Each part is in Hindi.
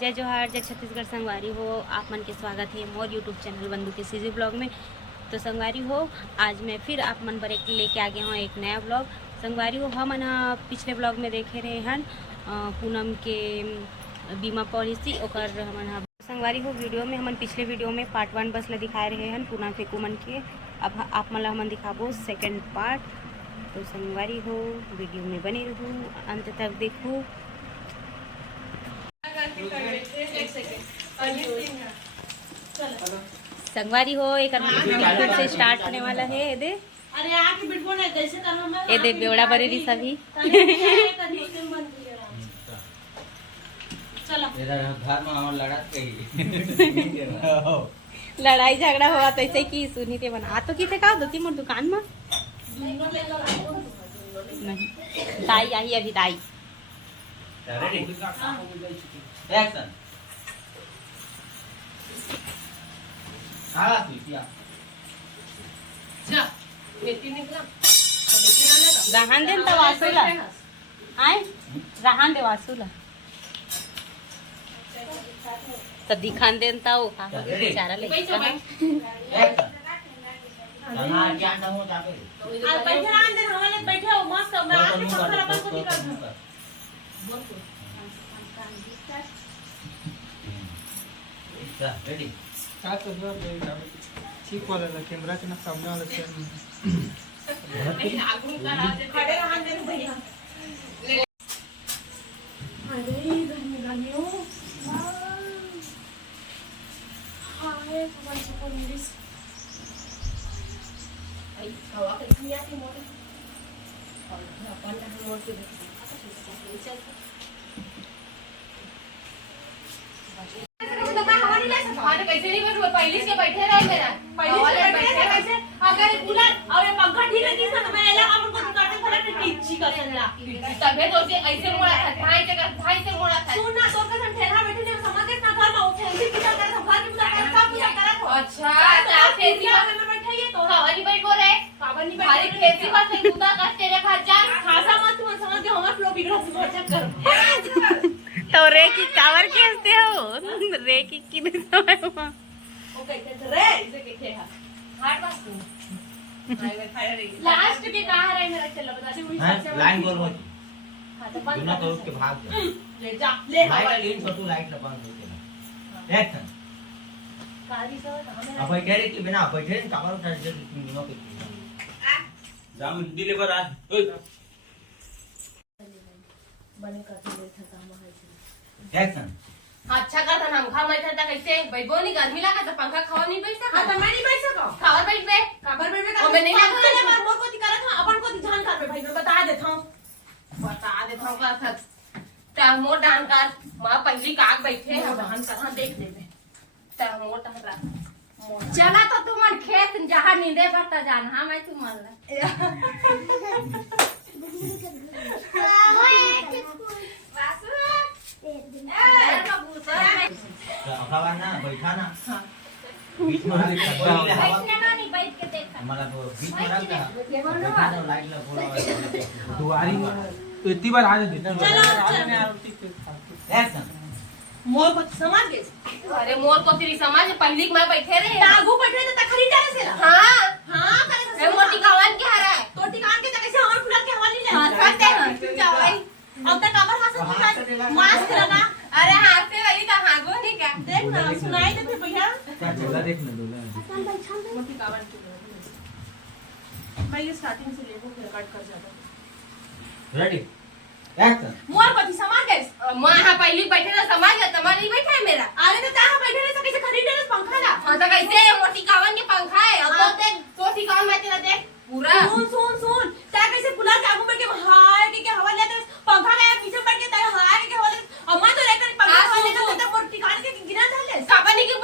जय जोहार जय छत्तीसगढ़ संगवारी हो। आप मन के स्वागत है मोर यूट्यूब चैनल बंधु के सीजी ब्लॉग में। तो संगवारी हो, आज मैं फिर आप मन पर एक लेके आ गया हूँ एक नया ब्लॉग। संगवारी हो, हम पिछले ब्लॉग में देखे रहे हैं पूनम के बीमा पॉलिसी ओकर हमन संगवारी हो वीडियो में हमन पिछले वीडियो में पार्ट 1 बस ला दिखा रहे हैं पूनम के कुमन के। अब आप मन ला हमन दिखाबो सेकेंड पार्ट। तो संगवारी हो, वीडियो में बने रहूँ, अंत तक देखो। संगवारी हो, एक फिर से स्टार्ट होने वाला है। ये दे अरे आके बिटबो ना कैसे करना मैं ये दे बेवड़ा बरेली सभी चलो घर में हम लड़त कही लड़ाई झगड़ा हुआ तो ऐसे की सुनी ते बना तो की थे का दोती मोर दुकान में नहीं दाई आई अभी दाई रेडी एक्शन हाँ सुइया जा बेटी निकला रहान देन तो वासुला आए रहान दे वासुला तो दिखान देन तो का बेचारा ले एक्शन ना क्या कहूं जाके आज बैठे रहन दे हमारे बैठे हो मस्त मैं आके पत्थर अपन को निकाल दूं बोल रेडी क्या कर रहे हो ठीक वाला ना कैमरा के ना सामने वाला चैनल खड़े रहन दे भैया अरे धन्यवादियों हाय भगवान को इंग्लिश आई हवा कैसी आती मोटे और अपन मोड़ के चल कैसे नहीं बैठो पहले से बैठे रहे मेरा पहले से बैठे कैसे अगर कूलर और ये पंखा ठीक है किस तो मैं एला अपन को काटे खड़ा टीची का चला तबे तो ऐसे मोड़ा था ढाई से मोड़ा था सुन ना तो का ठेला बैठे ने समझ के ना घर में उठे ऐसे किया कर सब घर की पूजा कर सब पूजा करा तो अच्छा क्या खेती में बैठे ये तो हवानी बैठ को रे बाबा नहीं भारी खेती बात से पूजा कर तेरे घर जा खासा मत तुम समझ के हमारा फ्लो बिगड़ कर तो रे की कावर के हंसते हो रे की किने समय हुआ ओ कहते रे इसे के है हार्ड बात तू लास्ट के कहां रहे मेरा चलो बता दे हां लाइन बोल मत हां तो बंद बिना तो उसके भाग ले जा ले लाइट लीन तो तू लाइट लगा दे देना एक्शन काली सब कहां में अब कह रही कि बिना बैठे काबर उठा दे तीनों के जाम दिले पर आज ओए बने कर दे था काम है एक्शन अच्छा का था हम खा मैं था कैसे बैठो नहीं गर्मी लगा तो पंखा खावा नहीं बैठ सका हां तो मैं नहीं बैठ सका खावर बैठ बे काबर बैठ बे मैं नहीं लगा ने मार मोर को दिखा था अपन को ध्यान कर बे भाई मैं बता देता हूं का था ता मोर डान का मां पहली काग बैठे है बहन कहां देख देबे ता मोर टहरा चला तो तुमन खेत जहां नींदे करता जान हां मैं तुमन अखावा ना बैठा ना बीच में बैठने ना नहीं बैठ के देखा हमारा तो बीच में रख बैठा दो लाइट लगा दुआरी तो इतनी बार आ जाते एक्शन मोर को समझ गए अरे मोर को तेरी समझ पल्ली में बैठे रहे आगू बैठे तो खरीद जाने से हां करे मोटी कावन के हरा तो टिकान के कैसे हमर फुला के हवाली ले हां सकते हैं जाओ अब तक काबर हाथ मास्क लगा अरे हाथ से वाली तो हागो नहीं क्या देख ना सुनाई दे भैया क्या चला देख ना दोला मोटी कावन की मैं ये स्टार्टिंग से लेको फिर कट कर जाता रेडी एक्शन मोर को समझ गए मैं हां पहली बैठे ना समझ गया तुम्हारा नहीं बैठा है मेरा अरे तो कहां बैठे ना कैसे खरीदे ना पंखा ला हां तो कैसे मोटी कावन के पंखा है अब तो देख मोटी कावन में तेरा देख पूरा सुन ता कैसे पुला के आगू बैठ के हाय के हवा लेते पंखा के पीछे बैठ के ता हाय के हवा अम्मा तो लेकर पंखा हवा लेते तो मोटी कावन के गिरा डाले कावन के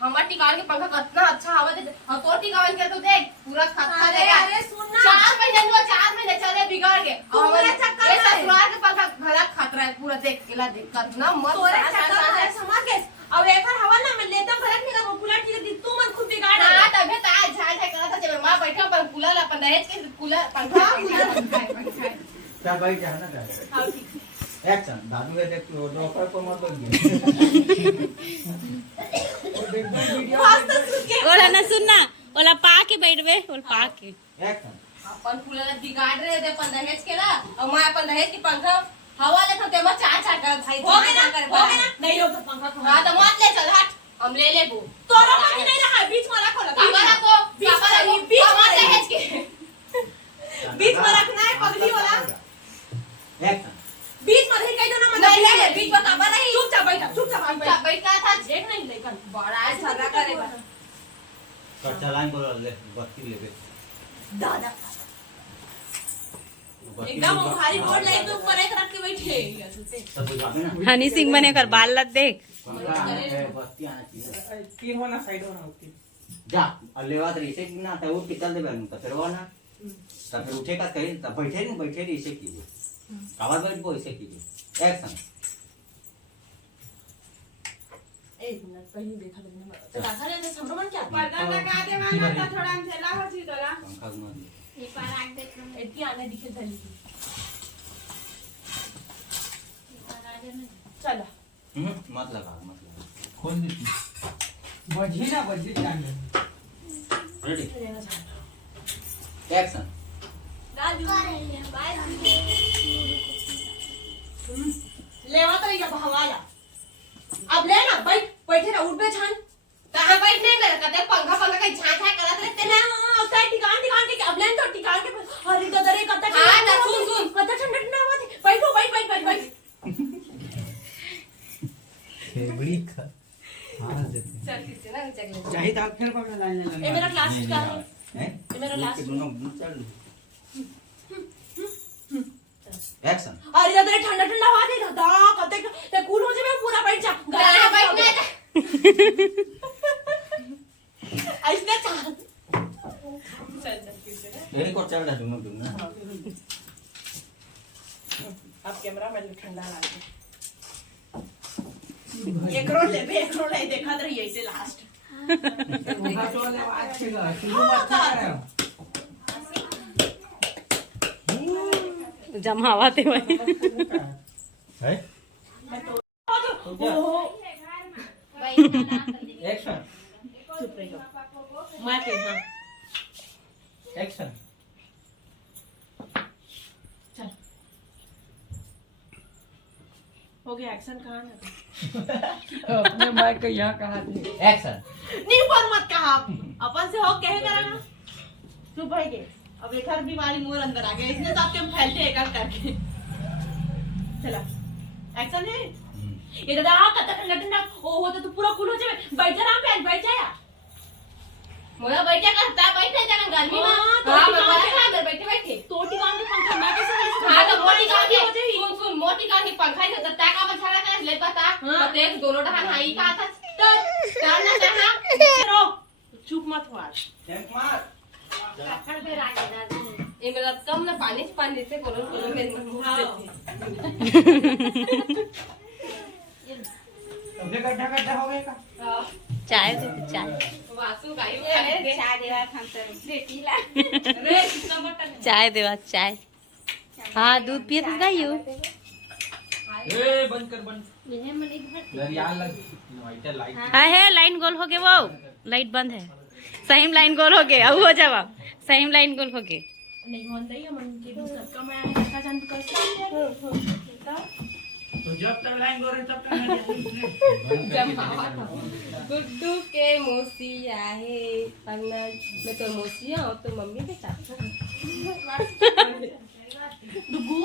हमर टिकान के पंखा कितना अच्छा हवा देते और तो टिकावन के तो देख पूरा खत्ता देगा अरे सुन ना 4 महीने चले बिगाड़ के और ये ससुराल के पंखा गला खतरा है पूरा देख केला देख कितना मस्त तोरे चक्कर समझ गए अब एक बार हवा ना मैं लेता फरक नहीं कर पूरा ठीक है तू मन खुद बिगाड़ हां तबे ता झाझ करा था जब मां बैठा पर कूलर अपन दहेज के कूलर पंखा कूलर क्या भाई जाना का हां ठीक एक्शन दादू के देख तो डॉक्टर को मत बोल ओला ना सुनना ओला पा के बैठबे ओला पा के एक्शन अपन फूला बिगाड़ रहे थे अपन दहेज के ना और मैं अपन दहेज की पंखा हवा ले तो तेमा चार चार कर भाई हो गया ना नहीं हो तो पंखा हां तो मत ले चल हट हम ले लेबो तोरा मन नहीं रहा बीच में रखो हमारा को बीच में दहेज के बीच में रखना है पगली वाला एक्शन बीच में रह कह दो ना मैं नहीं ले बीच में काबा नहीं चुपचाप बैठ का था देख नहीं लेकिन बड़ा है झगड़ा करेगा कर चलाएं बोल ले बत्ती ले दादा एकदम भारी बोर्ड लाइन के ऊपर एक रख के बैठे सब बुझावे ना हनी सिंह बने कर बाल लत देख बत्ती आना चाहिए तीन होना साइड होना होती जा और लेवात रही से ना तो उठ के चल दे बहन तो फिर वो ना तब फिर उठेगा कहीं तब बैठे रही से कीजिए आवाज बैठ वो ऐसे कीजिए एक्शन एक मिनट पहले देखा मैंने तो दादा ने संभ्रमण क्या पर्दा लगा दे वाला तो थोड़ा अंधेला हो जी तोरा पंखा घुमा दे ये पर आग देख लो इतनी आने दिखे थली चलो मत लगा खोल देती बजी ना बजी चांद रेडी एक्शन लेवा तो ये भवाया अब ले ना बैठे रह उठ बे छान कहां बैठने मेरे कते पंखा का झांझा करत रहते ना उसका टिकान के अब ले तो टिकान के अरे गदरे कते हां ना सुन कते ठंडा ठंडा हुआ थे बैठ फेवड़ी खा मार देते चल किसी ना चल चाहिए तो फिर पकड़ लाइन लगा ये मेरा क्लास का है हैं ये मेरा लास्ट दोनों चल एक्शन अरे गदरे ठंडा हुआ थे दादा कते ते कूल हो जाए पूरा बैठ जा गाना बैठने ऐसे चल किसी ना एक और चल रहा दोनों ना अब कैमरा में ठंडा लगे एक रोल ले देखा तो यही से लास्ट वहां तो वाले आज के शुरू मत कर जमावाते हुए है एक्शन चुप रहो मैं के हां एक्शन चल हो गया एक्शन कहां ना अपने माइक को यहाँ कहा थे एक्शन नहीं पर मत कहा अपन से हो कहे करा ना चुप भाई के अब एक हर बीमारी मोर अंदर आ गया इसने तो आपके हम फैलते एक करके चला एक्शन है ये दादा कत ठंडा ओ हो तो तू पूरा कूल हो जाए बैठ जा पे बैठ जा मोया बैठा करता बैठे जा गर्मी में हां मैं बैठे तो टिकान के पंखा मैं कैसे हां तो मोटी कान के सुन मोटी कान के पंखा है तो का बछड़ा का ले पता तो एक दोनों ढहान हाई का था करना चाहना रो चुप मत हो आज एक मार पकड़ पे राख दादा ये मेरा कम ना पानी से कोलो में अबे गड्ढा हो गया का चाय दो चाय वासु गाई चाय देवा हम तो बेटीला रे कितना बटन चाय देवा चाय हाँ दूध पिए तो गाइयो ए बंद कर बंद इन्हें मनी घर दरिया लग लाइट लाइट हाँ है लाइन गोल हो गए वो लाइट बंद है सही में लाइन गोल हो गए अब हो जावा सही में लाइन गोल हो गए नहीं होता ही मन के भी सबका मैं देखा जान तो कैसे तो जब तक लाइन गो रहे तब तक गुड्डू के मोसिया है पन्ना मैं तो मोसिया हूँ तो मम्मी के साथ डुगू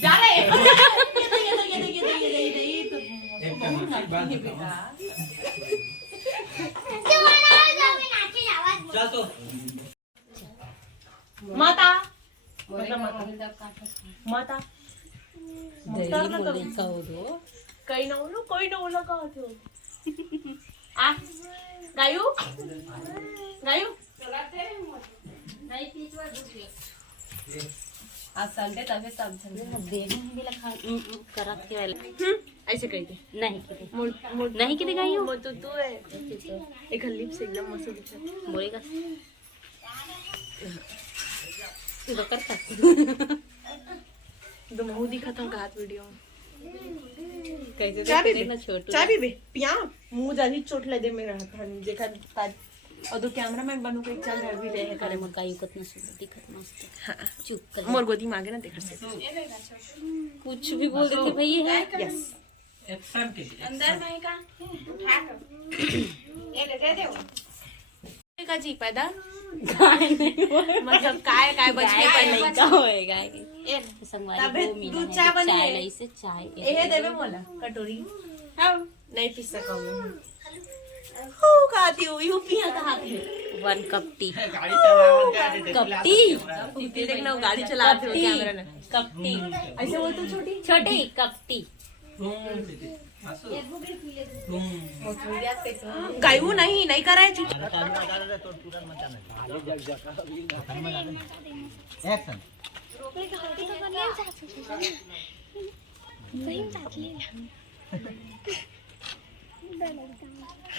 जा रहे चल तो माता माता कहीं ना बोलो कहाँ थे आ गायू गायू नहीं पीछवा दूसरी आज संडे तभी सब करत के वाला ऐसे कही थे नहीं किते नहीं किते गाइयो तू है एक लिप से एकदम मस्त दिखता बोलेगा तो करता तो महू दिखत हम कहात वीडियो में कैसे चाय देखते भी ना छोटू चाय भी पिया मुंह जानी चोट लगे में रहत हन देखा और दो कैमरा मैन बनू के चल रहा भी रहे करे मुर्गा यू कितना सुंदर दिखत मस्त हाँ चुप कर मोर गोदी मांगे ना देख से कुछ भी बोल देते भैया है यस एक्शन के लिए अंदर में का उठा कर ये दे दे का जी पैदा गाय नहीं होए मतलब काय काय बचने गाय पर नहीं का होएगा ए संगवारी तबे वो मीना दूध है, चाय बने। चाय लई से चाय ए देवे मोला कटोरी हां नहीं पी सका मैं हो खाती हूँ यू पिया कहाँ थी 1 कप टी गाड़ी चलाओ कप टी पीते देखना गाड़ी चलाते हो कैमरा में कप टी ऐसे वो तो छोटी छोटी कप टी गायू नहीं नहीं करायची एक्शन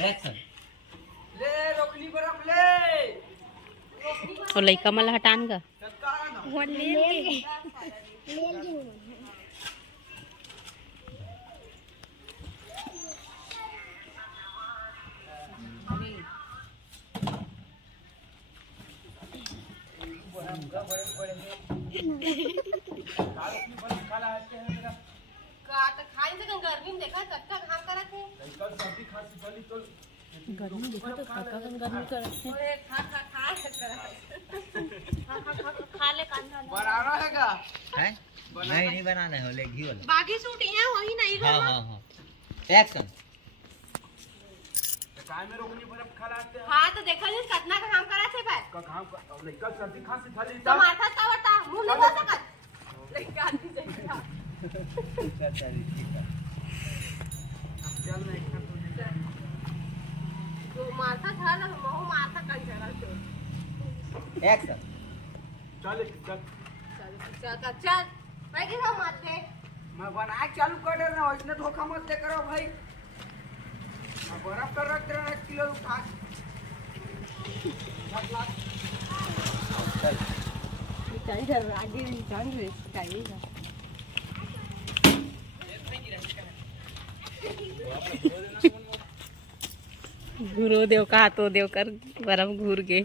एक्शन ले रोकनी बरफ ले और लइका मला हटान का का आता खाली से गर्मी में देखा कट्टा काम करत है गर्मी देखो तो काका कन गर्मी करत है ओए खा खा खा खा ले कांदा बनाना है का है नहीं बनाना है ले घी वाला बाकी सूट यहाँ हो ही नहीं हाँ हाँ हाँ एक्शन काय में रोकनी बरफ खलाते हैं हाँ तो देखो जी कितना का काम करत है भाई का काम अब लइका सर्दी खांसी खाली तो माथा तवता मुंह नहीं बोल सकत लेकिन आदमी चाहिए चल मैं एक कर तो माथा था ना मोह माथा कर जरा तो एक्शन चल चल चल चल भाई के साथ मार दे मैं बना चालू कर दे रहा हूं इसने धोखा मत दे करो भाई मैं बर्फ कर रख दे रहा 1 किलो उठा चाहिए आगे चाहिए चाहिए घूरो देव का तो देव कर बर्फ घूर के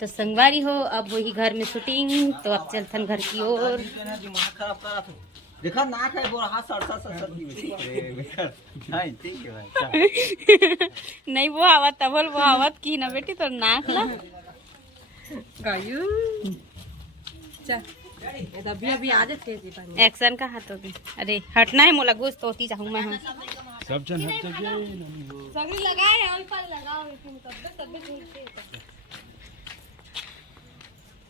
तो संगवारी हो अब वही घर में शूटिंग तो अब चलथन घर की ओर दिमाग खराब करा तू देखा नाक है बोरा हाथ सड़सा नहीं ठीक है भाई नहीं वो आवत तबल वो आवत की ना बेटी तो नाक ला गायू चल अभी अभी आ जाते हैं पानी एक्शन का हाथ होगी अरे हटना है मोला गोश्त होती चाहूँ मैं हाँ सब जन हट गए सगड़ी लगाए है पर लगाओ इसमें तब ठीक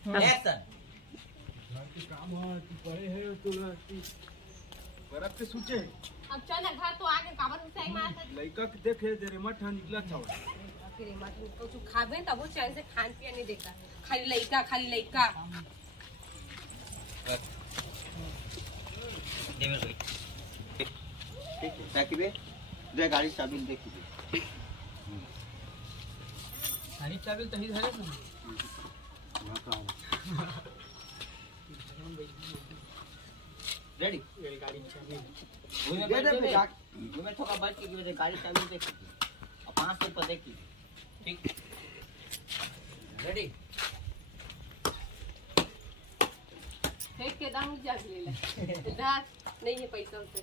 है एक्शन काम है तू पड़े है तो बर्फ के सूचे अब चल ना घर तो आके काबर से आई मार लइका के देखे तेरे मठ निकला था फिर मत तो तू खाबे तब वो चैन से खान पिया नहीं देता खाली लइका दे मेरे को ठीक है ताकि बे दे गाड़ी चाबी देखी दे गाड़ी चाबी तो ही धरे ना रेडी गाड़ी चाबी दे दे मैं थोड़ा बच के गाड़ी चाबी देखी और 5 ऊपर देखी ठीक रेडी फेंक के दाम जाग ले ले दाद नहीं है पैसा उसे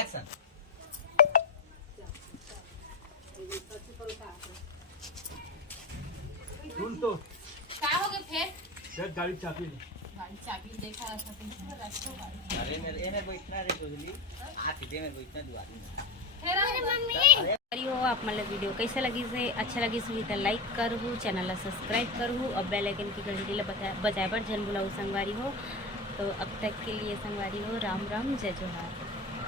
एक्शन सुन तो का हो गए फिर देख गाड़ी चाबी गाड़ी चाबी देखा था तो अरे मेरे बैठना रे सोचली आ सीधे में बैठना दुआरी में फिर मम्मी हो आप मतलब वीडियो कैसे लगी से अच्छा लगी सो तो लाइक करू चैनल सब्सक्राइब करू और बेल आइकन की घंटी बजाए पर जन बुलाऊ संगवारी हो तो अब तक के लिए संगवारी हो राम राम जय जोहार।